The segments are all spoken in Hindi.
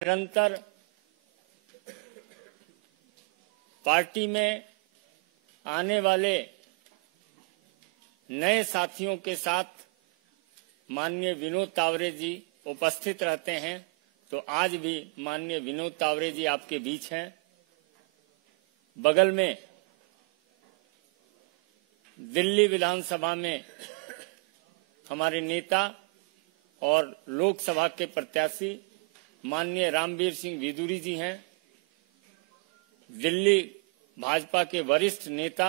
निरंतर पार्टी में आने वाले नए साथियों के साथ माननीय विनोद तावरे जी उपस्थित रहते हैं, तो आज भी माननीय विनोद तावरे जी आपके बीच हैं। बगल में दिल्ली विधानसभा में हमारे नेता और लोकसभा के प्रत्याशी माननीय रामवीर सिंह विदुरी जी हैं। दिल्ली भाजपा के वरिष्ठ नेता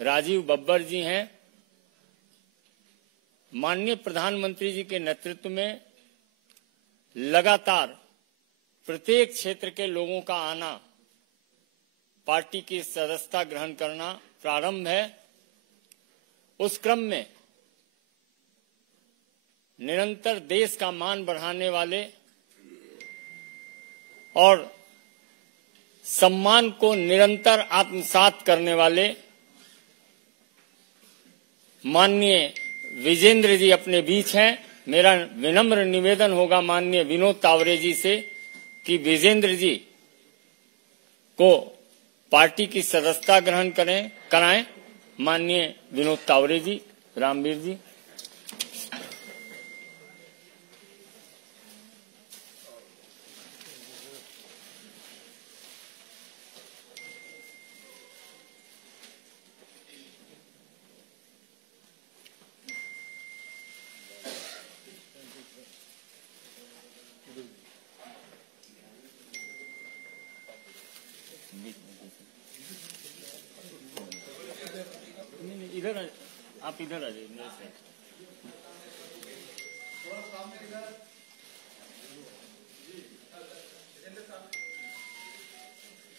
राजीव बब्बर जी हैं। माननीय प्रधानमंत्री जी के नेतृत्व में लगातार प्रत्येक क्षेत्र के लोगों का आना, पार्टी की सदस्यता ग्रहण करना प्रारंभ है। उस क्रम में निरंतर देश का मान बढ़ाने वाले और सम्मान को निरंतर आत्मसात करने वाले माननीय विजेंद्र जी अपने बीच हैं। मेरा विनम्र निवेदन होगा माननीय विनोद तावरे जी से कि विजेंद्र जी को पार्टी की सदस्यता ग्रहण कराएं। माननीय विनोद तावरे जी, रामवीर जी। इधर आप इधर आ जाइए मेरे साथ।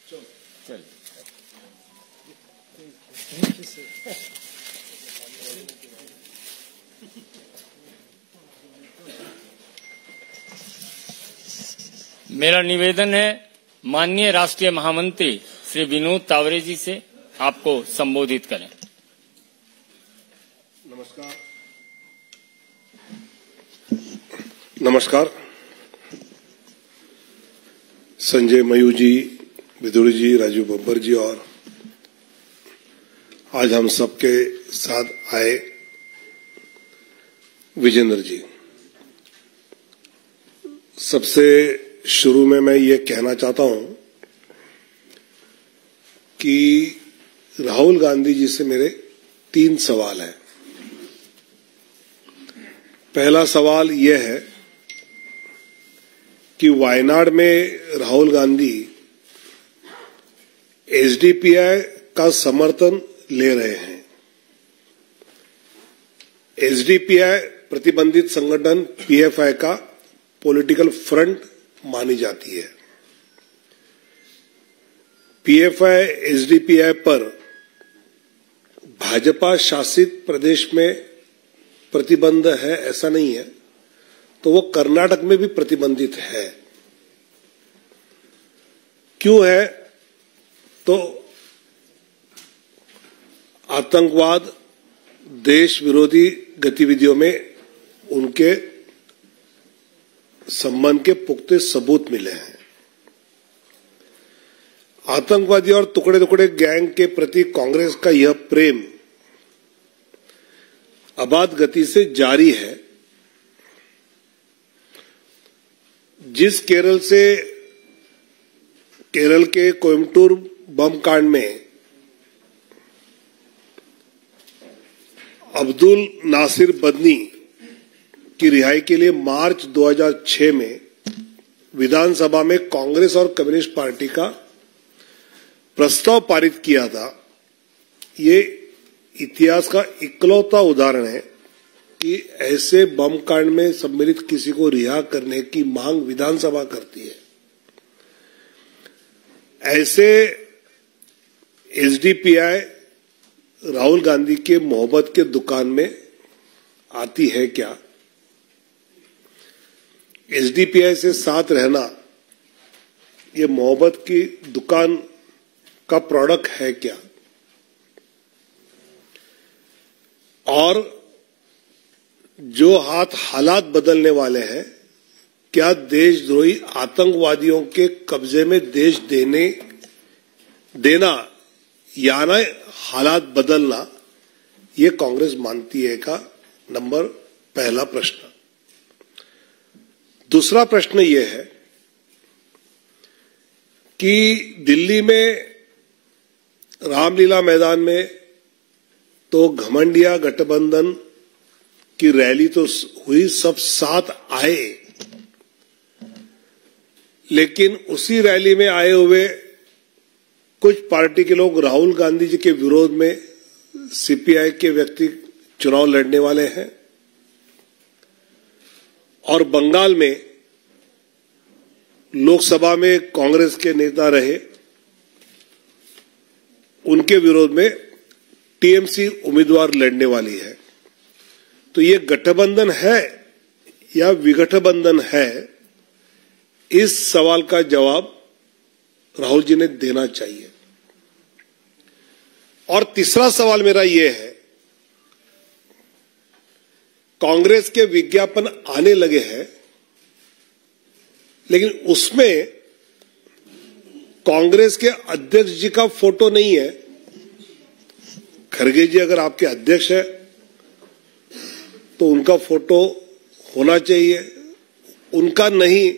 चल मेरा निवेदन है माननीय राष्ट्रीय महामंत्री श्री विनोद तावरे जी से आपको संबोधित करें। नमस्कार। संजय मयूर जी, विदुरी जी, राजीव बब्बर जी और आज हम सबके साथ आए विजेंद्र जी। सबसे शुरू में मैं ये कहना चाहता हूं कि राहुल गांधी जी से मेरे 3 सवाल हैं। पहला सवाल यह है कि वायनाड में राहुल गांधी एसडीपीआई का समर्थन ले रहे हैं। एसडीपीआई प्रतिबंधित संगठन पीएफआई का पॉलिटिकल फ्रंट मानी जाती है। पीएफआई एसडीपीआई पर भाजपा शासित प्रदेश में प्रतिबंध है ऐसा नहीं है, तो वो कर्नाटक में भी प्रतिबंधित है। क्यों है? तो आतंकवाद, देश विरोधी गतिविधियों में उनके संबंध के पुख्ते सबूत मिले हैं। आतंकवादी और टुकड़े टुकड़े गैंग के प्रति कांग्रेस का यह प्रेम अबाध गति से जारी है। जिस केरल के कोयम्बटूर बम कांड में अब्दुल नासिर बदनी की रिहाई के लिए मार्च 2006 में विधानसभा में कांग्रेस और कम्युनिस्ट पार्टी का प्रस्ताव पारित किया था, ये इतिहास का इकलौता उदाहरण है कि ऐसे बम कांड में सम्मिलित किसी को रिहा करने की मांग विधानसभा करती है। ऐसे एसडीपीआई राहुल गांधी के मोहब्बत के दुकान में आती है क्या? एसडीपीआई से साथ रहना ये मोहब्बत की दुकान का प्रोडक्ट है क्या? और जो हालात बदलने वाले हैं क्या देशद्रोही आतंकवादियों के कब्जे में देश देना या न हालात बदलना ये कांग्रेस मानती है का नंबर पहला प्रश्न। दूसरा प्रश्न ये है कि दिल्ली में रामलीला मैदान में तो घमंडिया गठबंधन की रैली तो हुई, सब साथ आए, लेकिन उसी रैली में आए हुए कुछ पार्टी के लोग राहुल गांधी जी के विरोध में सीपीआई के व्यक्ति चुनाव लड़ने वाले हैं और बंगाल में लोकसभा में कांग्रेस के नेता रहे, उनके विरोध में टीएमसी उम्मीदवार लड़ने वाली है। तो ये गठबंधन है या विगठबंधन है, इस सवाल का जवाब राहुल जी ने देना चाहिए। और तीसरा सवाल मेरा यह है, कांग्रेस के विज्ञापन आने लगे हैं, लेकिन उसमें कांग्रेस के अध्यक्ष जी का फोटो नहीं है। खड़गे जी अगर आपके अध्यक्ष है तो उनका फोटो होना चाहिए, उनका नहीं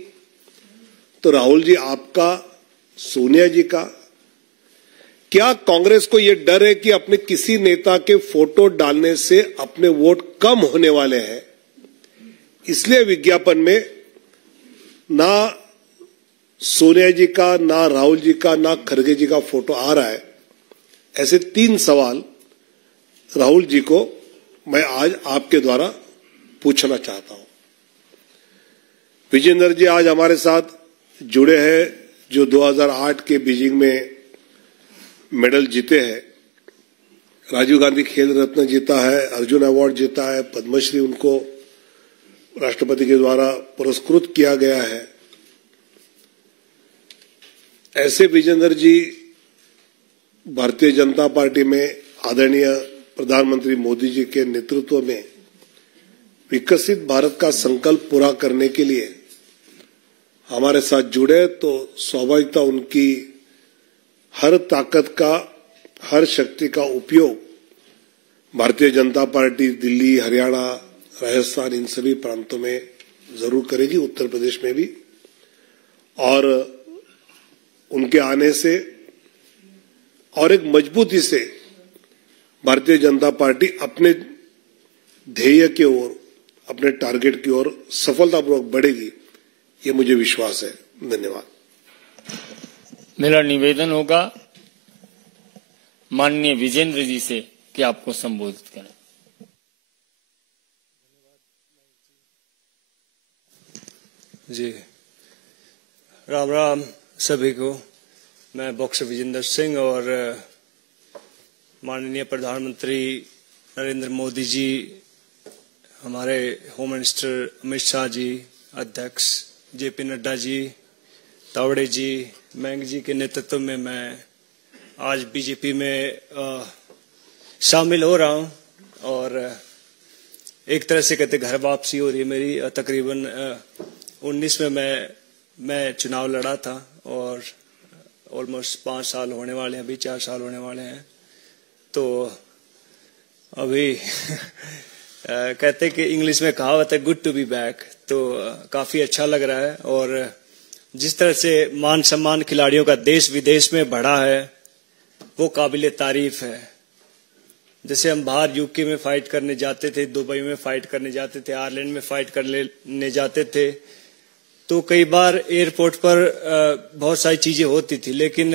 तो राहुल जी आपका, सोनिया जी का। क्या कांग्रेस को यह डर है कि अपने किसी नेता के फोटो डालने से अपने वोट कम होने वाले हैं, इसलिए विज्ञापन में ना सोनिया जी का, ना राहुल जी का, ना खड़गे जी का फोटो आ रहा है? ऐसे 3 सवाल राहुल जी को मैं आज आपके द्वारा पूछना चाहता हूं। विजेंद्र जी आज हमारे साथ जुड़े हैं, जो 2008 के बीजिंग में मेडल जीते हैं, राजीव गांधी खेल रत्न जीता है, अर्जुन अवार्ड जीता है, पद्मश्री उनको राष्ट्रपति के द्वारा पुरस्कृत किया गया है। ऐसे विजेंद्र जी भारतीय जनता पार्टी में आदरणीय प्रधानमंत्री मोदी जी के नेतृत्व में विकसित भारत का संकल्प पूरा करने के लिए हमारे साथ जुड़े, तो स्वाभाविकता उनकी हर ताकत का, हर शक्ति का उपयोग भारतीय जनता पार्टी दिल्ली, हरियाणा, राजस्थान, इन सभी प्रांतों में जरूर करेगी, उत्तर प्रदेश में भी। और उनके आने से और एक मजबूती से भारतीय जनता पार्टी अपने ध्येय की ओर, अपने टारगेट की ओर सफलतापूर्वक बढ़ेगी, ये मुझे विश्वास है। धन्यवाद। मेरा निवेदन होगा माननीय विजेंद्र जी से कि आपको संबोधित करें। जी, राम राम सभी को। मैं बॉक्सर विजेंद्र सिंह और माननीय प्रधानमंत्री नरेंद्र मोदी जी, हमारे होम मिनिस्टर अमित शाह जी, अध्यक्ष जेपी नड्डा जी, तावड़े जी, मैंग जी के नेतृत्व में मैं आज बीजेपी में शामिल हो रहा हूं और एक तरह से कहते घर वापसी हो रही है मेरी। तकरीबन 19 में मैं चुनाव लड़ा था और ऑलमोस्ट 5 साल होने वाले हैं, अभी 4 साल होने वाले हैं। तो अभी कहते कि इंग्लिश में कहावत है गुड टू बी बैक, तो काफी अच्छा लग रहा है। और जिस तरह से मान सम्मान खिलाड़ियों का देश विदेश में बढ़ा है वो काबिले तारीफ है। जैसे हम बाहर यूके में फाइट करने जाते थे, दुबई में फाइट करने जाते थे, आयरलैंड में फाइट करने जाते थे, तो कई बार एयरपोर्ट पर बहुत सारी चीजें होती थी, लेकिन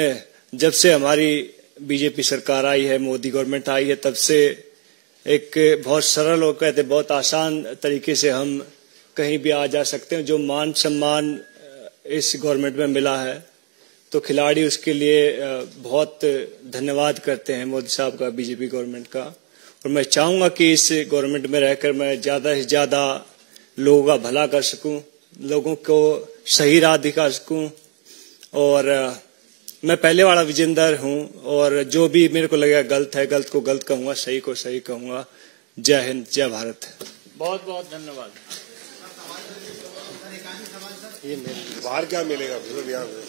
जब से हमारी बीजेपी सरकार आई है, मोदी गवर्नमेंट आई है, तब से एक बहुत सरल और कहते बहुत आसान तरीके से हम कहीं भी आ जा सकते हैं। जो मान सम्मान इस गवर्नमेंट में मिला है तो खिलाड़ी उसके लिए बहुत धन्यवाद करते हैं मोदी साहब का, बीजेपी गवर्नमेंट का। और मैं चाहूंगा कि इस गवर्नमेंट में रहकर मैं ज्यादा से ज्यादा लोगों का भला कर सकूं, लोगों को सही राह दिखा सकूं। और मैं पहले वाला विजेंदर हूं और जो भी मेरे को लगेगा गलत है, गलत को गलत कहूंगा, सही को सही कहूंगा। जय हिंद, जय भारत। बहुत बहुत धन्यवाद। बाहर क्या मिलेगा फिर यहाँ पे?